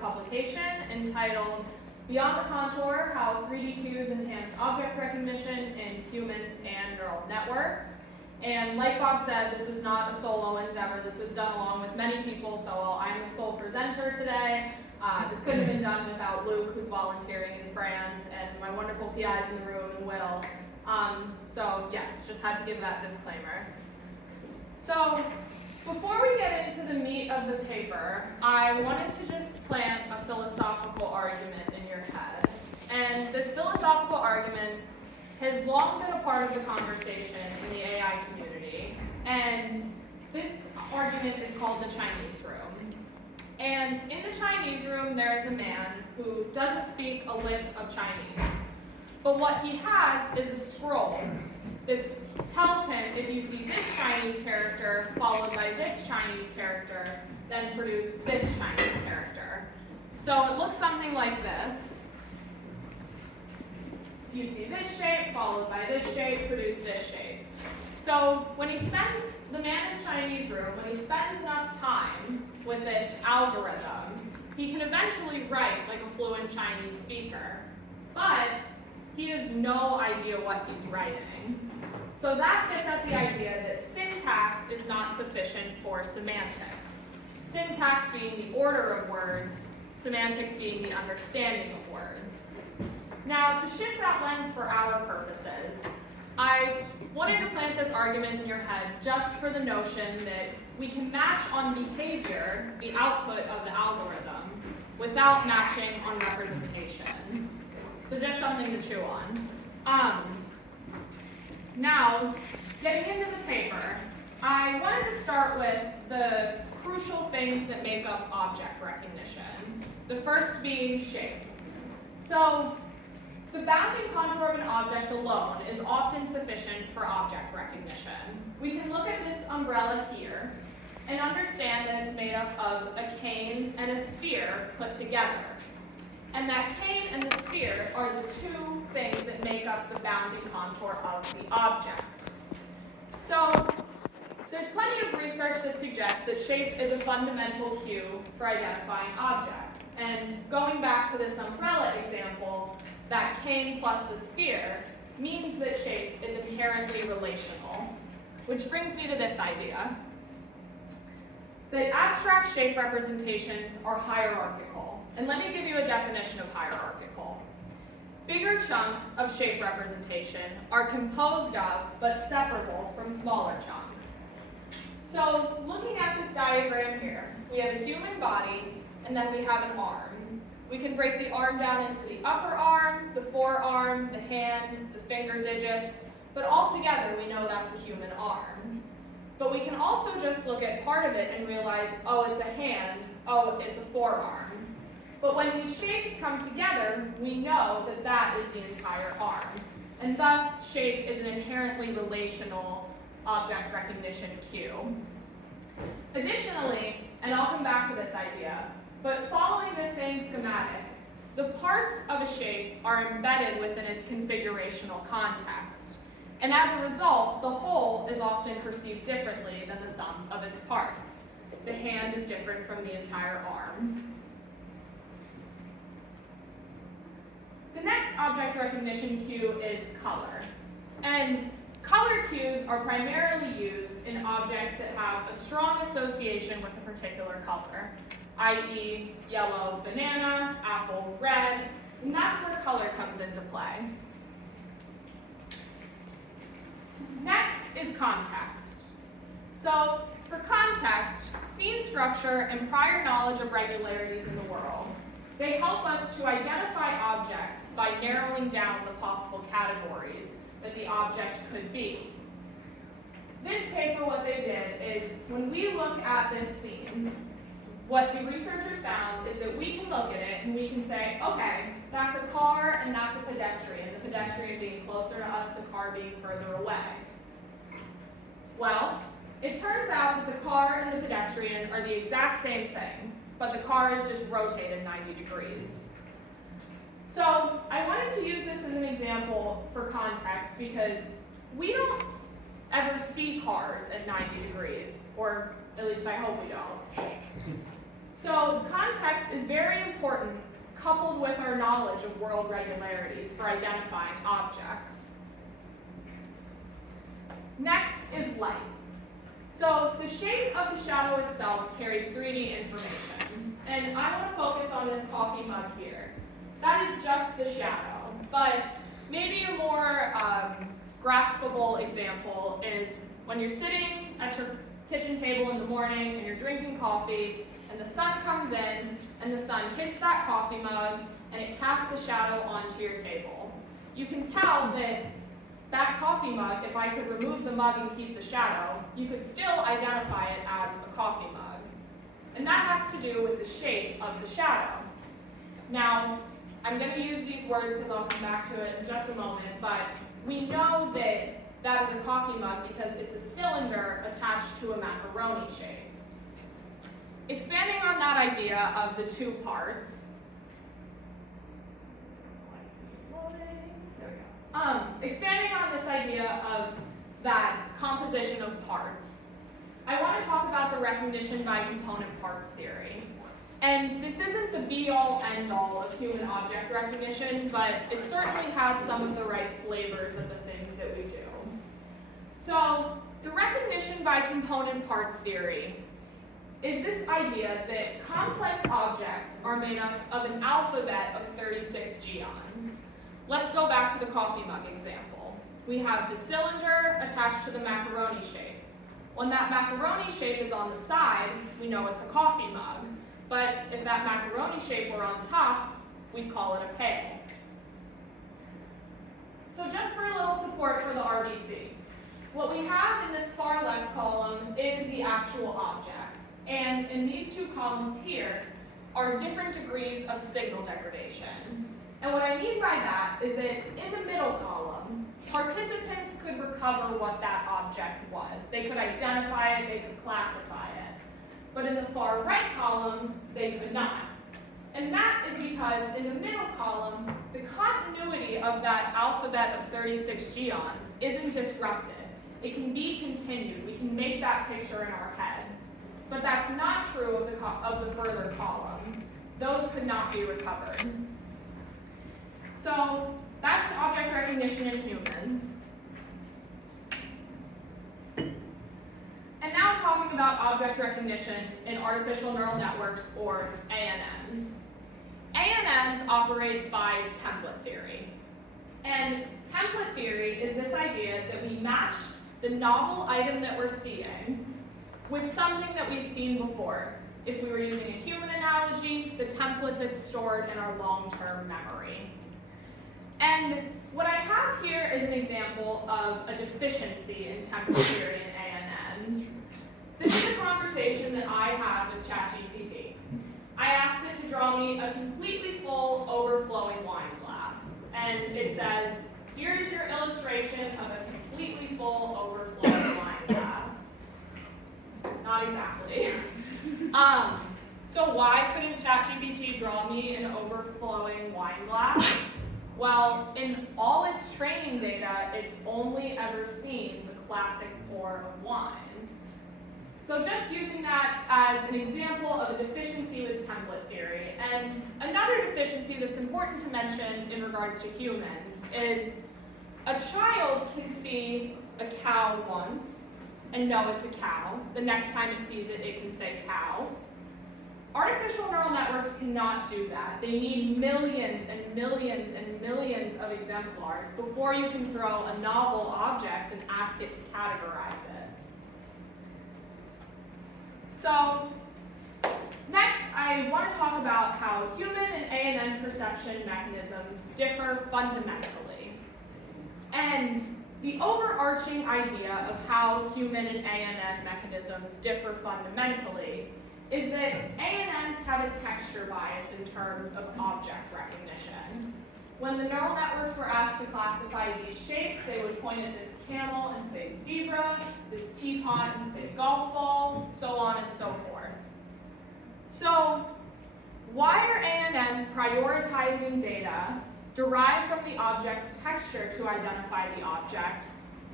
publication entitled Beyond the Contour, How 3D Cues Enhance Object Recognition in Humans and Neural Networks. And like Bob said, this was not a solo endeavor. This was done along with many people, so while I'm the sole presenter today, this couldn't have been done without Luke, who's volunteering in France, and my wonderful PIs in the room, and Will. So yes, just had to give that disclaimer. So before we get into the meat of the paper, I wanted to just plant a philosophical argument in your head. And this philosophical argument has long been a part of the conversation in the AI community. And this argument is called the Chinese room. And in the Chinese room, there is a man who doesn't speak a lick of Chinese. But what he has is a scroll that tells him if you see this Chinese character followed by this Chinese character, then produce this Chinese character. So it looks something like this. You see this shape followed by this shape, produce this shape. So when the man in the Chinese room, when he spends enough time with this algorithm, he can eventually write like a fluent Chinese speaker. But he has no idea what he's writing. So that gets at the idea that syntax is not sufficient for semantics. Syntax being the order of words, semantics being the understanding of words. Now, to shift that lens for our purposes, I wanted to plant this argument in your head just for the notion that we can match on behavior the output of the algorithm without matching on representation. So just something to chew on. Now, getting into the paper, I wanted to start with the crucial things that make up object recognition. The first being shape. So, the bounding contour of an object alone is often sufficient for object recognition. We can look at this umbrella here and understand that it's made up of a cane and a sphere put together. And that cane and the sphere are the two things that make up the bounding contour of the object. So there's plenty of research that suggests that shape is a fundamental cue for identifying objects. And going back to this umbrella example, that cane plus the sphere means that shape is inherently relational. Which brings me to this idea, that abstract shape representations are hierarchical. And let me give you a definition of hierarchical. Bigger chunks of shape representation are composed of, but separable from smaller chunks. So looking at this diagram here, we have a human body, and then we have an arm. We can break the arm down into the upper arm, the forearm, the hand, the finger digits, but all together we know that's a human arm. But we can also just look at part of it and realize, oh, it's a hand, oh, it's a forearm. But when these shapes come together, we know that that is the entire arm. And thus, shape is an inherently relational object recognition cue. Additionally, and I'll come back to this idea, but following this same schematic, the parts of a shape are embedded within its configurational context. And as a result, the whole is often perceived differently than the sum of its parts. The hand is different from the entire arm. The next object recognition cue is color. And color cues are primarily used in objects that have a strong association with a particular color, i.e. yellow, banana, apple, red, and that's where color comes into play. Next is context. So for context, scene structure and prior knowledge of regularities in the world, they help us to identify objects by narrowing down the possible categories that the object could be. This paper, what they did is, when we look at this scene, what the researchers found is that we can look at it and we can say, okay, that's a car and that's a pedestrian, the pedestrian being closer to us, the car being further away. Well, it turns out that the car and the pedestrian are the exact same thing, but the car is just rotated 90 degrees. So I wanted to use this as an example for context because we don't ever see cars at 90 degrees, or at least I hope we don't. So context is very important, coupled with our knowledge of world regularities for identifying objects. Next is light. So the shape of the shadow itself carries 3D information. And I want to focus on this coffee mug here. That is just the shadow, but maybe a more graspable example is when you're sitting at your kitchen table in the morning and you're drinking coffee and the sun comes in and the sun hits that coffee mug and it casts the shadow onto your table. You can tell that that coffee mug, if I could remove the mug and keep the shadow, you could still identify it as a coffee mug. And that has to do with the shape of the shadow. Now, I'm going to use these words because I'll come back to it in just a moment, but we know that that is a coffee mug because it's a cylinder attached to a macaroni shape. Expanding on that idea of the two parts, expanding on this idea of that composition of parts, I want to talk about the recognition by component parts theory. And this isn't the be-all, end-all of human object recognition, but it certainly has some of the right flavors of the things that we do. So, the recognition by component parts theory is this idea that complex objects are made up of an alphabet of 36 geons. Let's go back to the coffee mug example. We have the cylinder attached to the macaroni shape. When that macaroni shape is on the side, we know it's a coffee mug. But if that macaroni shape were on top, we'd call it a pail. So just for a little support for the RBC, what we have in this far left column is the actual objects. And in these two columns here are different degrees of signal degradation. And what I mean by that is that in the middle column, participants could recover what that object was. They could identify it, they could classify it. But in the far right column, they could not. And that is because in the middle column, the continuity of that alphabet of 36 geons isn't disrupted. It can be continued. We can make that picture in our heads. But that's not true of the further column. Those could not be recovered. So that's object recognition in humans. And now talking about object recognition in artificial neural networks, or ANNs. ANNs operate by template theory. And template theory is this idea that we match the novel item that we're seeing with something that we've seen before. If we were using a human analogy, the template that's stored in our long-term memory. And what I have here is an example of a deficiency in template theory in ANNs. This is a conversation that I have with ChatGPT. I asked it to draw me a completely full, overflowing wine glass. And it says, here's your illustration of a completely full, overflowing wine glass. Not exactly. So why couldn't ChatGPT draw me an overflowing wine glass? Well, in all its training data, it's only ever seen the classic pour of wine. So just using that as an example of a deficiency with template theory. And another deficiency that's important to mention in regards to humans is a child can see a cow once and know it's a cow. The next time it sees it, it can say cow. Artificial neural networks cannot do that. They need millions and millions and millions of exemplars before you can throw a novel object and ask it to categorize it. So, next I want to talk about how human and ANN perception mechanisms differ fundamentally. And the overarching idea of how human and ANN mechanisms differ fundamentally is that ANNs have a texture bias in terms of object recognition. When the neural networks were asked to classify these shapes, they would point at this camel and say zebra, this teapot and say golf ball, so on and so forth. So, why are ANNs prioritizing data derived from the object's texture to identify the object,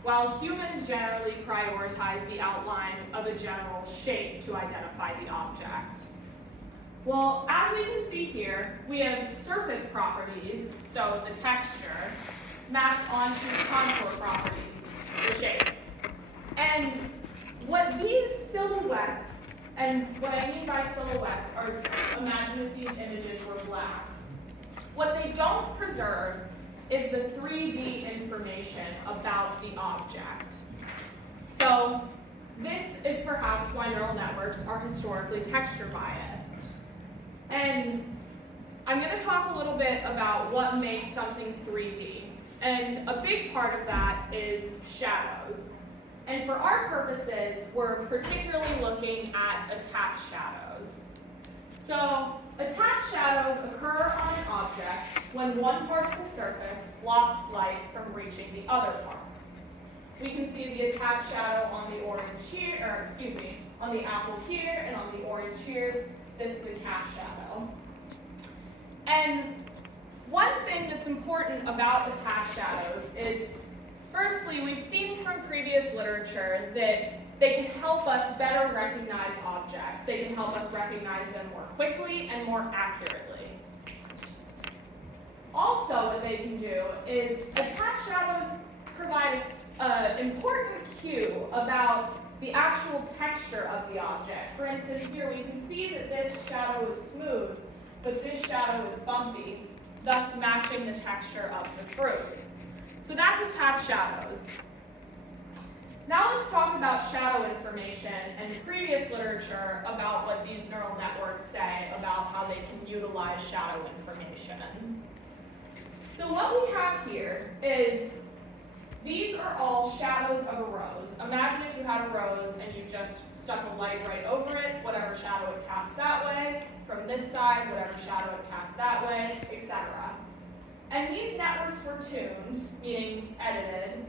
while humans generally prioritize the outline of a general shape to identify the object? Well, as we can see here, we have surface properties, so the texture, mapped onto contour properties, the shape. And what these silhouettes, and what I mean by silhouettes are, imagine if these images were black. What they don't preserve is the 3D information about the object. So this is perhaps why neural networks are historically texture biased. And I'm going to talk a little bit about what makes something 3D. And a big part of that is shadows. And for our purposes, we're particularly looking at attached shadows. So attached shadows occur on an object when one part of the surface blocks light from reaching the other parts. We can see the attached shadow on the orange here, or excuse me, on the apple here and on the orange here. This is a cast shadow. And one thing that's important about attached shadows is, firstly, we've seen from previous literature that they can help us better recognize objects. They can help us recognize them more quickly and more accurately. Also, what they can do is attached shadows provide an important cue about the actual texture of the object. For instance, here we can see that this shadow is smooth, but this shadow is bumpy, thus matching the texture of the fruit. So that's attached shadows. Now let's talk about shadow information and previous literature about what these neural networks say about how they can utilize shadow information. So what we have here is, these are all shadows of a rose. Imagine if you had a rose and you just stuck a light right over it, whatever shadow it casts that way, from this side, whatever shadow it casts that way, etc. And these networks were tuned, meaning edited.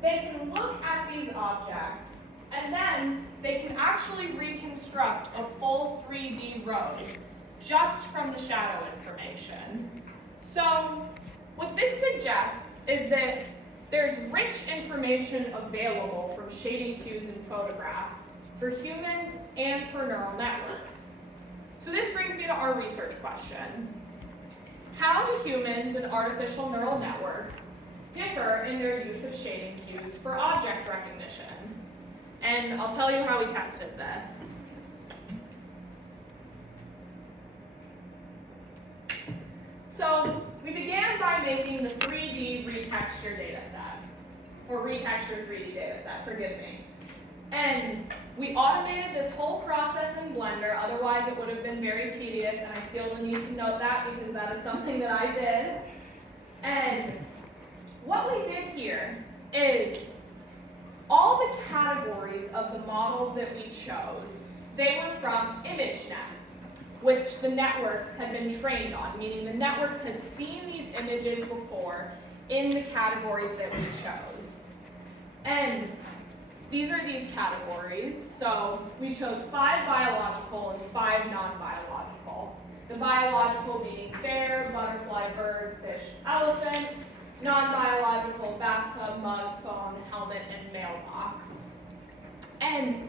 They can look at these objects, and then they can actually reconstruct a full 3D rose just from the shadow information. So what this suggests is that there's rich information available from shading cues in photographs for humans and for neural networks. So this brings me to our research question. How do humans and artificial neural networks differ in their use of shading cues for object recognition? And I'll tell you how we tested this. So we began by making the 3D retexture data set, or retextured 3D data set, forgive me. And we automated this whole process in Blender, otherwise it would have been very tedious, and I feel the need to note that because that is something that I did. And what we did here is all the categories of the models that we chose, they were from ImageNet, which the networks had been trained on, meaning the networks had seen these images before in the categories that we chose. And these are these categories. So we chose 5 biological and 5 non-biological. The biological being bear, butterfly, bird, fish, elephant. Non-biological, bathtub, mug, phone, helmet, and mailbox. And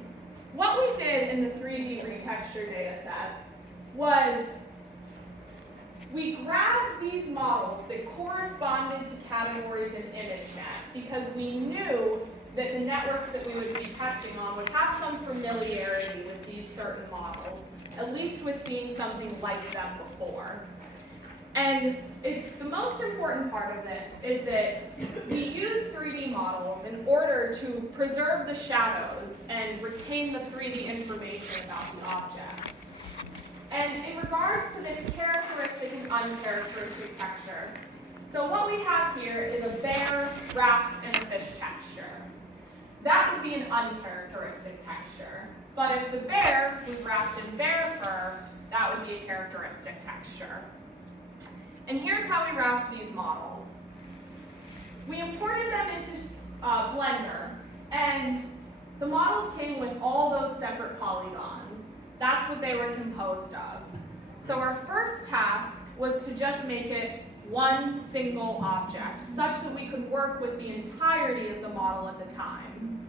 what we did in the 3D retexture data set was we grabbed these models that corresponded to categories in ImageNet because we knew that the networks that we would be testing on would have some familiarity with these certain models, at least with seeing something like them before. And the most important part of this is that we use 3D models in order to preserve the shadows and retain the 3D information about the object. And in regards to this characteristic and uncharacteristic texture, so what we have here is a bear wrapped in a fish texture. That would be an uncharacteristic texture. But if the bear was wrapped in bear fur, that would be a characteristic texture. And here's how we wrapped these models. We imported them into Blender, and the models came with all those separate polygons. That's what they were composed of. So our first task was to just make it one single object, such that we could work with the entirety of the model at the time.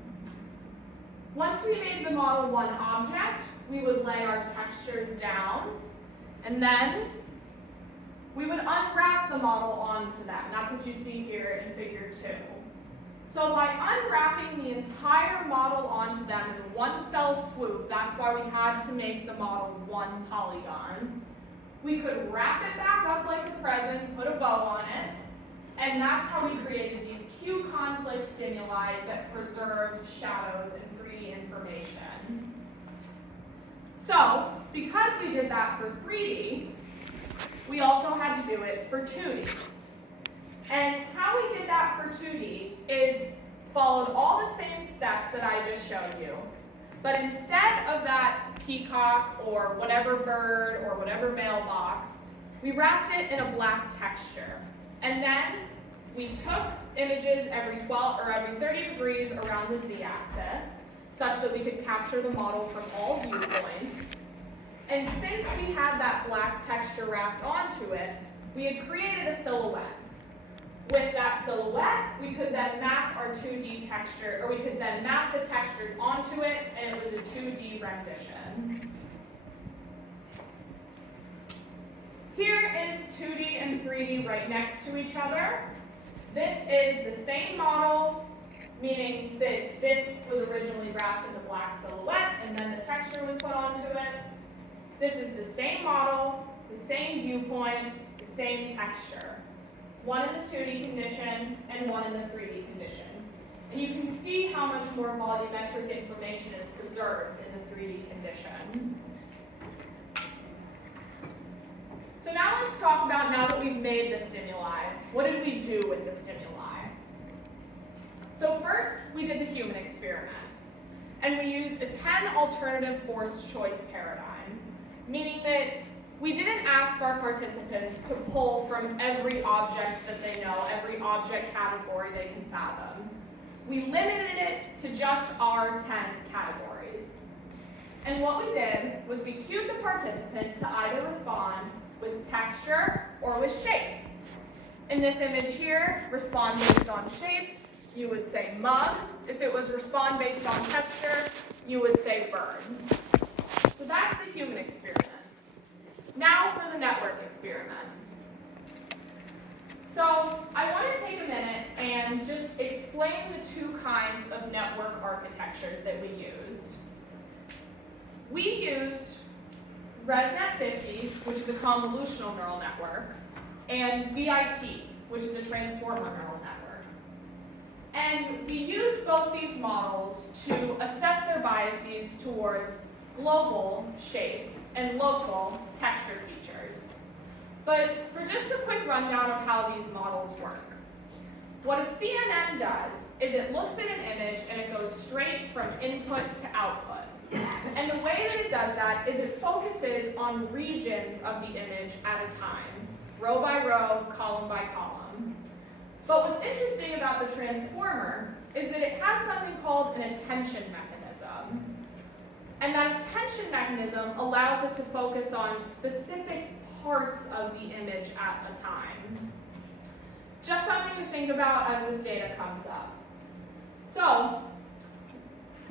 Once we made the model one object, we would lay our textures down, and then we would unwrap the model onto that. And that's what you see here in figure 2. So by unwrapping the entire model onto them in one fell swoop, that's why we had to make the model one polygon, we could wrap it back up like a present, put a bow on it, and that's how we created these Q conflict stimuli that preserved shadows and 3D information. So, because we did that for 3D, we also had to do it for 2D. And how we did that for 2D is followed all the same steps that I just showed you. But instead of that peacock or whatever bird or whatever mailbox, we wrapped it in a black texture. And then we took images every 12 or every 30 degrees around the z-axis, such that we could capture the model from all viewpoints. And since we had that black texture wrapped onto it, we had created a silhouette. With that silhouette, we could then map our 2D texture, or we could then map the textures onto it, and it was a 2D rendition. Here is 2D and 3D right next to each other. This is the same model, meaning that this was originally wrapped in the black silhouette, and then the texture was put onto it. This is the same model, the same viewpoint, the same texture. One in the 2D condition and one in the 3D condition. And you can see how much more volumetric information is preserved in the 3D condition. So now let's talk about, now that we've made the stimuli, what did we do with the stimuli? So first, we did the human experiment. And we used a 10 alternative forced choice paradigm, meaning that we didn't ask our participants to pull from every object that they know, every object category they can fathom. We limited it to just our 10 categories. And what we did was we cued the participant to either respond with texture or with shape. In this image here, respond based on shape, you would say mug. If it was respond based on texture, you would say bird. So that's the human experiment. Now for the network experiment. So I want to take a minute and just explain the two kinds of network architectures that we used. We used ResNet 50, which is a convolutional neural network, and VIT, which is a transformer neural network. And we used both these models to assess their biases towards global shape and local texture features. But for just a quick rundown of how these models work. What a CNN does is it looks at an image and it goes straight from input to output. And the way that it does that is it focuses on regions of the image at a time, row by row, column by column. But what's interesting about the transformer is that it has something called an attention mechanism. And that attention mechanism allows it to focus on specific parts of the image at a time. Just something to think about as this data comes up. So,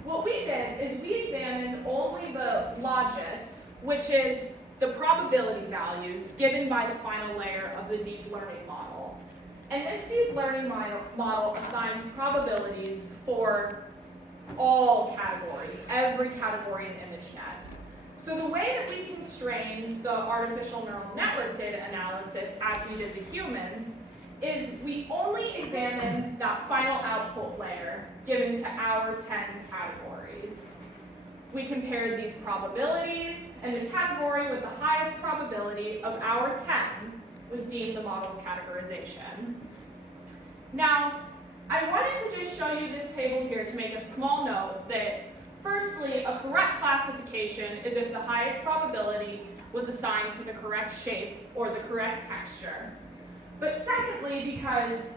what we did is we examined only the logits, which is the probability values given by the final layer of the deep learning model. And this deep learning model assigns probabilities for all categories, every category in ImageNet. So the way that we constrain the artificial neural network data analysis as we did the humans is we only examine that final output layer given to our 10 categories. We compared these probabilities, and the category with the highest probability of our 10 was deemed the model's categorization. Now, I wanted to just show you this table here to make a small note that, firstly, a correct classification is if the highest probability was assigned to the correct shape or the correct texture. But secondly, because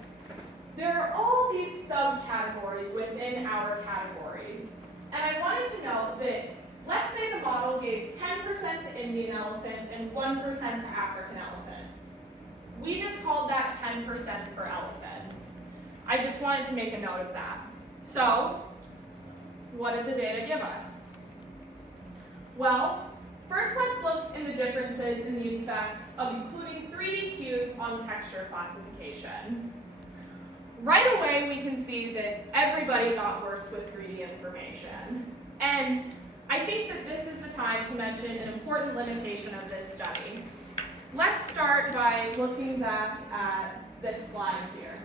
there are all these subcategories within our category. And I wanted to note that, let's say the model gave 10% to Indian elephant and 1% to African elephant. We just called that 10% for elephant. I just wanted to make a note of that. So, what did the data give us? Well, first let's look in the differences in the effect of including 3D cues on texture classification. Right away, we can see that everybody got worse with 3D information. And I think that this is the time to mention an important limitation of this study. Let's start by looking back at this slide here.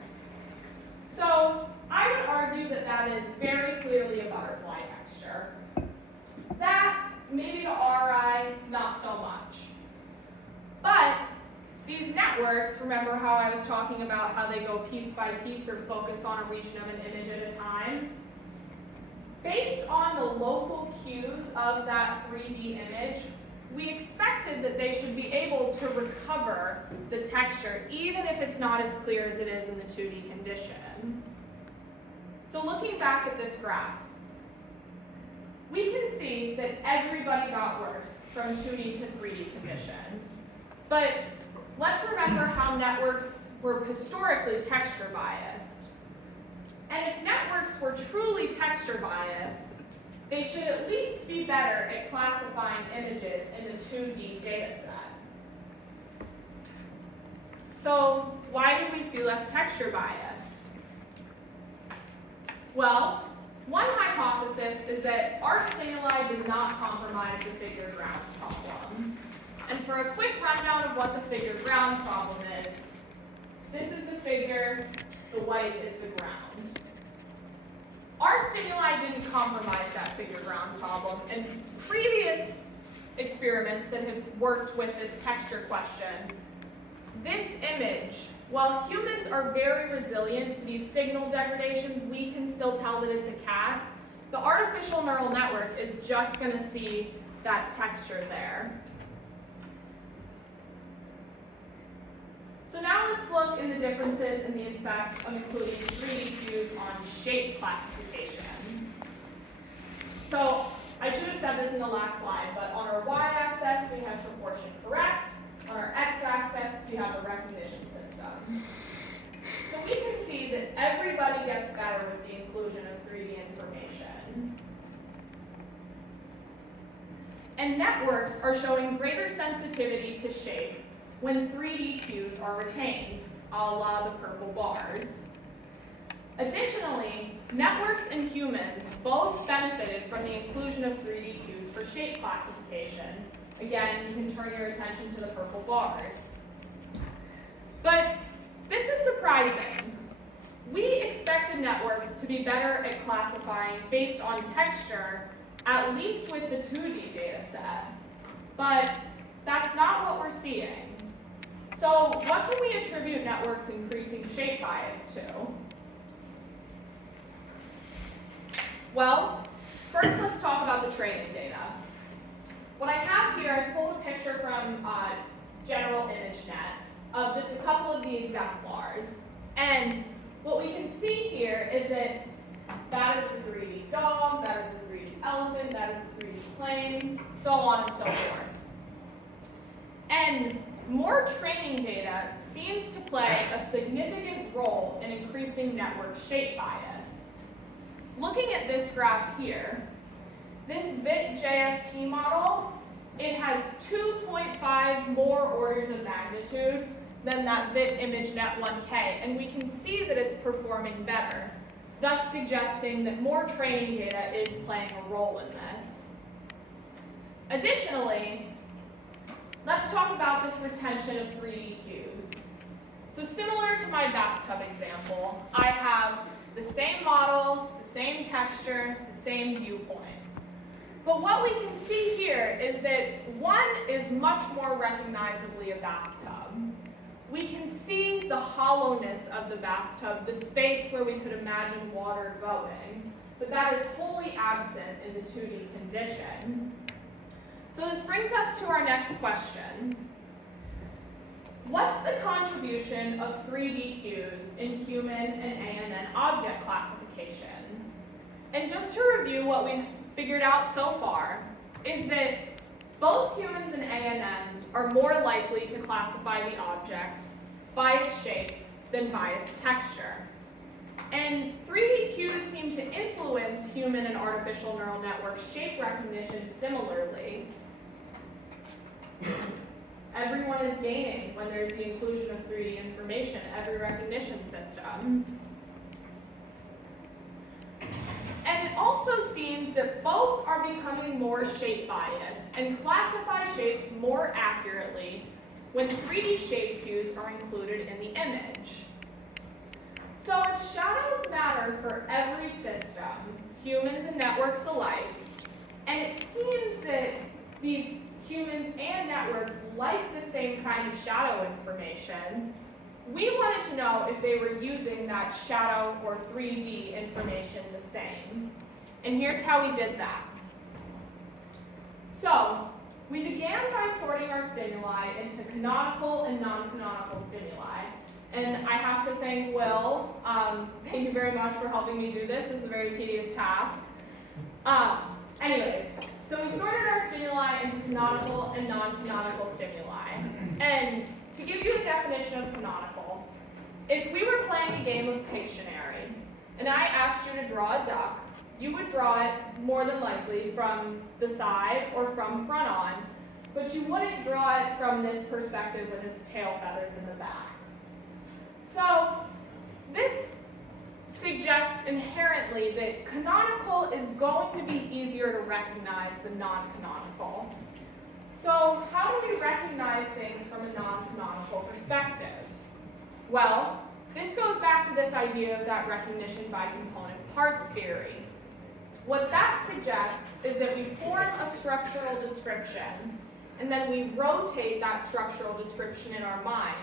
So I would argue that that is very clearly a butterfly texture. That, maybe to our eye, not so much. But these networks, remember how I was talking about how they go piece by piece or focus on a region of an image at a time? Based on the local cues of that 3D image, we expected that they should be able to recover the texture, even if it's not as clear as it is in the 2D condition. So looking back at this graph, we can see that everybody got worse from 2D to 3D condition. But let's remember how networks were historically texture biased. And if networks were truly texture biased, they should at least be better at classifying images in the 2D data set. So why did we see less texture bias? Well, one hypothesis is that our stimuli did not compromise the figure ground problem. And for a quick rundown of what the figure ground problem is, this is the figure, the white is the ground. Our stimuli didn't compromise that figure ground problem, and previous experiments that have worked with this texture question, this image, while humans are very resilient to these signal degradations, we can still tell that it's a cat. The artificial neural network is just going to see that texture there. So now let's look in the differences in the effect of including 3D cues on shape classification. So I should have said this in the last slide, but on our y-axis we have proportion correct. On our x-axis we have a recognition system. So we can see that everybody gets better with the inclusion of 3D information. And networks are showing greater sensitivity to shape when 3D cues are retained, a la the purple bars. Additionally, networks and humans both benefited from the inclusion of 3D cues for shape classification. Again, you can turn your attention to the purple bars. But this is surprising. We expected networks to be better at classifying based on texture, at least with the 2D data set. But that's not what we're seeing. So what can we attribute networks increasing shape bias to? Well, first let's talk about the training data. What I have here, I pulled a picture from General ImageNet of just a couple of the exemplars. And what we can see here is that that is the 3D dog, that is the 3D elephant, that is the 3D plane, so on and so forth. And more training data seems to play a significant role in increasing network shape bias. Looking at this graph here, this VIT JFT model, it has 2.5 more orders of magnitude than that VIT ImageNet 1K, and we can see that it's performing better, thus suggesting that more training data is playing a role in this. Additionally, let's talk about this retention of 3D cues. So similar to my bathtub example, I have the same model, the same texture, the same viewpoint. But what we can see here is that one is much more recognizably a bathtub. We can see the hollowness of the bathtub, the space where we could imagine water going, but that is wholly absent in the 2D condition. So this brings us to our next question. What's the contribution of 3D cues in human and ANN object classification? And just to review what we've figured out so far is that both humans and ANNs are more likely to classify the object by its shape than by its texture. And 3D cues seem to influence human and artificial neural network shape recognition similarly. Everyone is gaining when there's the inclusion of 3D information, every recognition system. And it also seems that both are becoming more shape biased and classify shapes more accurately when 3D shape cues are included in the image. So if shadows matter for every system, humans and networks alike, and it seems that these humans and networks like the same kind of shadow information, we wanted to know if they were using that shadow or 3D information the same. And here's how we did that. So we began by sorting our stimuli into canonical and non-canonical stimuli. And I have to thank Will. Thank you very much for helping me do this. It's a very tedious task. Anyways, so we sorted our stimuli into canonical and non-canonical stimuli. And to give you a definition of canonical, if we were playing a game of Pictionary, and I asked you to draw a duck, you would draw it more than likely from the side or from front on, but you wouldn't draw it from this perspective with its tail feathers in the back. So this suggests inherently that canonical is going to be easier to recognize than non-canonical. So how do we recognize things from a non-canonical perspective? Well, this goes back to this idea of that recognition by component parts theory. What that suggests is that we form a structural description, and then we rotate that structural description in our mind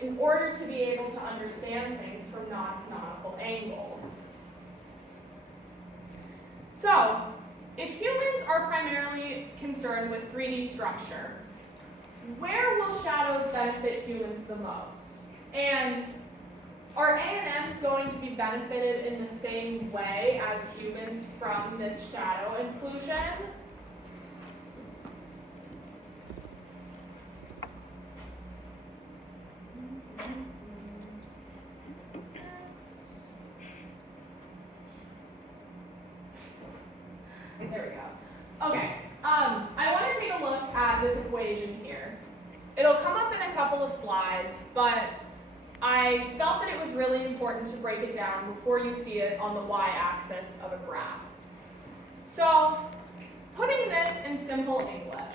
in order to be able to understand things from non-canonical angles. So, if humans are primarily concerned with 3D structure, where will shadows benefit humans the most? And are A&Ms going to be benefited in the same way as humans from this shadow inclusion? There we go. Okay, I want to take a look at this equation here. It'll come up in a couple of slides, but I felt that it was really important to break it down before you see it on the y-axis of a graph. So, putting this in simple English,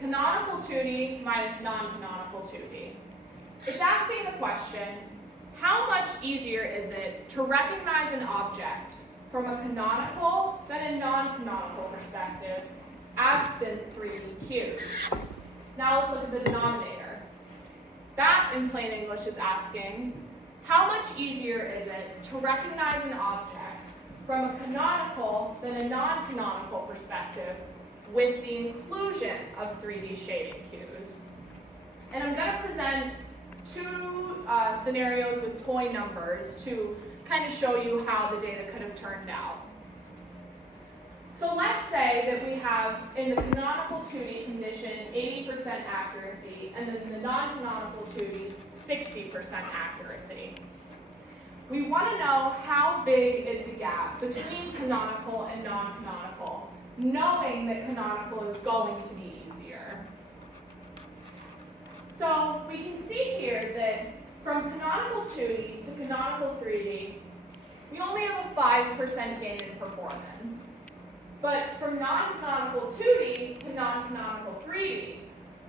canonical 2D minus non-canonical 2D. It's asking the question, how much easier is it to recognize an object from a canonical than a non-canonical perspective, absent 3D cues? Now let's look at the denominator. That, in plain English, is asking, how much easier is it to recognize an object from a canonical than a non-canonical perspective with the inclusion of 3D shading cues? And I'm going to present two scenarios with toy numbers to kind of show you how the data could have turned out. So let's say that we have, in the canonical 2D condition, 80% accuracy, and then the non-canonical 2D, 60% accuracy. We want to know how big is the gap between canonical and non-canonical, knowing that canonical is going to be easier. So we can see here that from canonical 2D to canonical 3D, we only have a 5% gain in performance. But from non-canonical 2D to non-canonical 3D,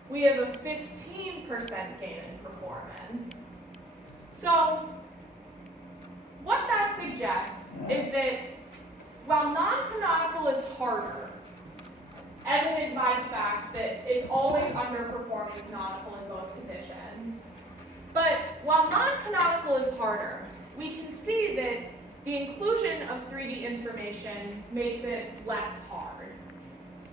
we have a 15% gain in performance. So what that suggests is that while non-canonical is harder, evident by the fact that it's always underperforming canonical in both conditions, but while non-canonical is harder, we can see that the inclusion of 3D information makes it less hard.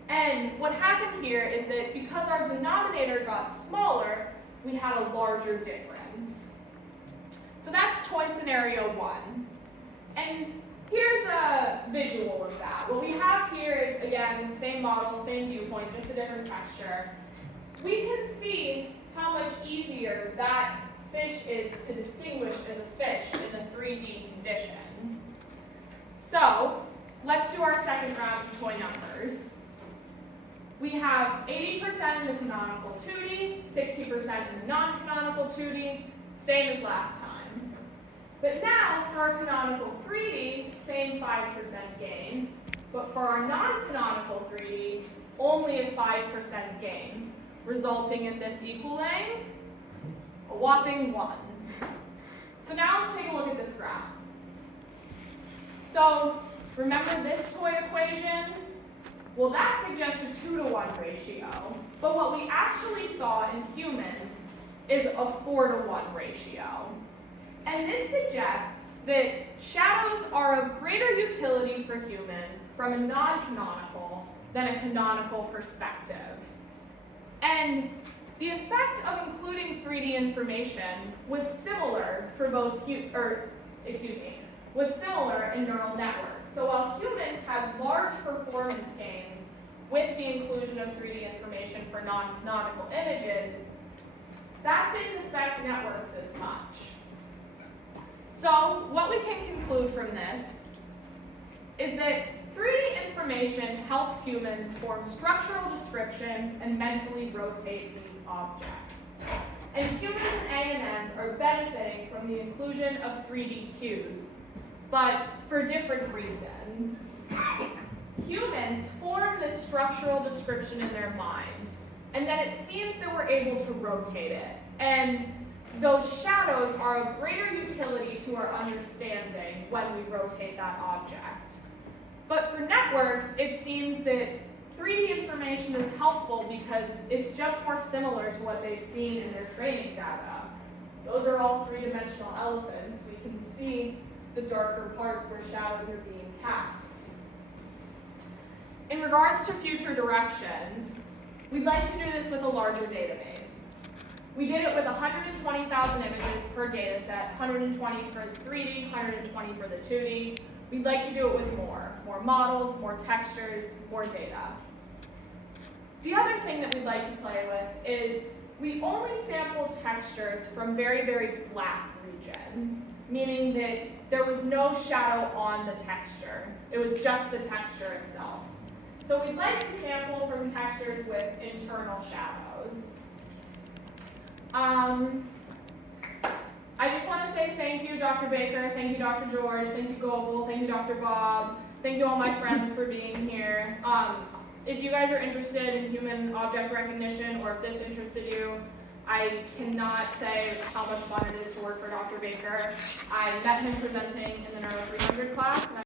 And what happened here is that because our denominator got smaller, we had a larger difference. So that's toy scenario 1. And here's a visual of that. What we have here is, again, same model, same viewpoint, just a different texture. We can see how much easier that fish is to distinguish as a fish in the 3D condition. So let's do our second round of toy numbers. We have 80% in the canonical 2D, 60% in the non-canonical 2D, same as last time. But now for our canonical 3D, same 5% gain. But for our non-canonical 3D, only a 5% gain, resulting in this equaling a whopping 1. So now let's take a look at this graph. So remember this toy equation? Well, that suggests a 2-to-1 ratio. But what we actually saw in humans is a 4-to-1 ratio. And this suggests that shadows are of greater utility for humans from a non-canonical than a canonical perspective. And the effect of including 3D information was similar for was similar in neural networks. So while humans had large performance gains with the inclusion of 3D information for non-canonical images, that didn't affect networks as much. So what we can conclude from this is that 3D information helps humans form structural descriptions and mentally rotate these objects. And humans and ANNs are benefiting from the inclusion of 3D cues, but for different reasons. Humans form this structural description in their mind, and then it seems that we're able to rotate it. And those shadows are of greater utility to our understanding when we rotate that object. But for networks, it seems that 3D information is helpful because it's just more similar to what they've seen in their training data. Those are all three-dimensional elephants. We can see the darker parts where shadows are being cast. In regards to future directions, we'd like to do this with a larger database. We did it with 120,000 images per data set, 120 for the 3D, 120 for the 2D. We'd like to do it with more models, more textures, more data. The other thing that we'd like to play with is we only sample textures from very, very flat regions, meaning that there was no shadow on the texture. It was just the texture itself. So we'd like to sample from textures with internal shadows. I just want to say thank you, Dr. Baker, thank you, Dr. George, thank you, Goebel, thank you, Dr. Bob, thank you all my friends for being here. If you guys are interested in human object recognition, or if this interested you, I cannot say how much fun it is to work for Dr. Baker. I met him presenting in the Neuro 300 class.